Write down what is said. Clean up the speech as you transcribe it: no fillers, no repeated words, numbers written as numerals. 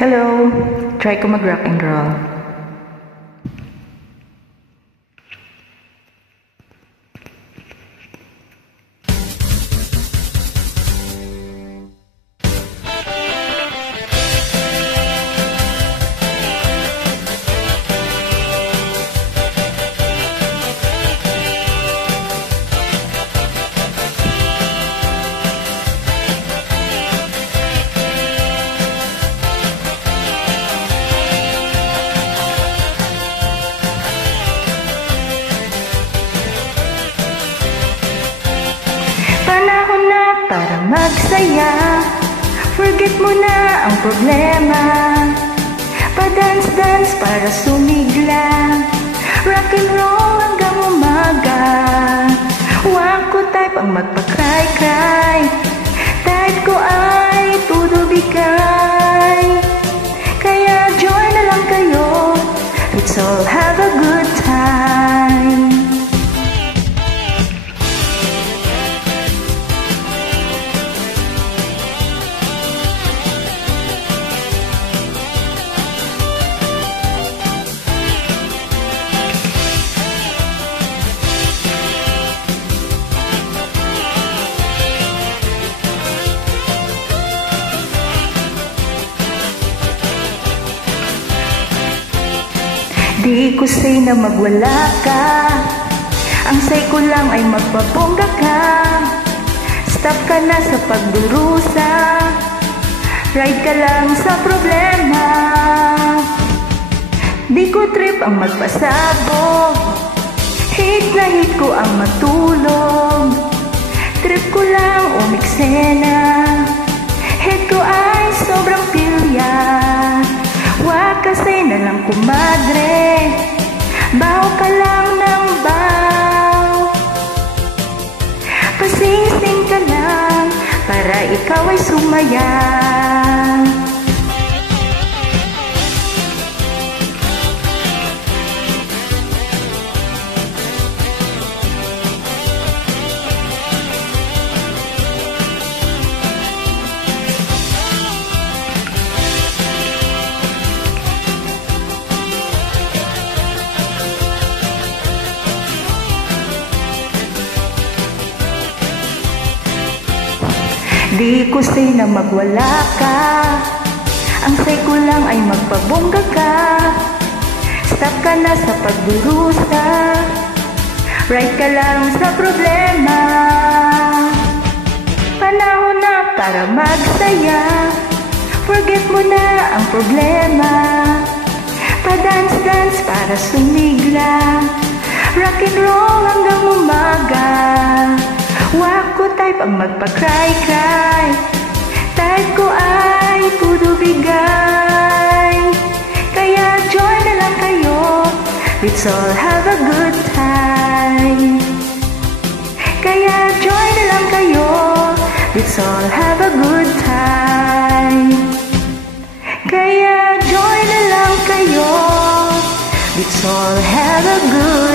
Hello, try ko mag-rock and roll. Panahon na para magsaya, forget mo na ang problema. Pa-dance-dance para sumigla, rock and roll hanggang umaga. Wako type ang magpa-cry-cry, type ko ay todo bigay. Kaya join na lang kayo, let's all have a good time. Di ko say na magwala ka, ang say ko lang ay magpabongga ka. Stop ka na sa pagdurusa, ride ka lang sa problema. Di ko trip ang magpasabog, hate na hate ko ang matulog. Trip ko lang umiksena, hate ko ay sobrang pilya. Wakasay na lang kumadre, baw ka lang ng baw. Pasing-sing ka lang para ikaw ay sumaya. Di ko say na magwala ka, ang say ko lang ay magpabongga ka. Stop ka na sa pagdurusa, ride ka lang sa problema. Panahon na para magsaya, forget mo na ang problema. Pa-dance-dance para sumigla, rock and roll hanggang umaga. Wako type ang magpa-cry-cry, type ko ay todo bigay. Kaya join na lang kayo, let's all have a good time. Kaya join na lang kayo, let's all have a good time. Kaya join na lang kayo, let's all have a good time.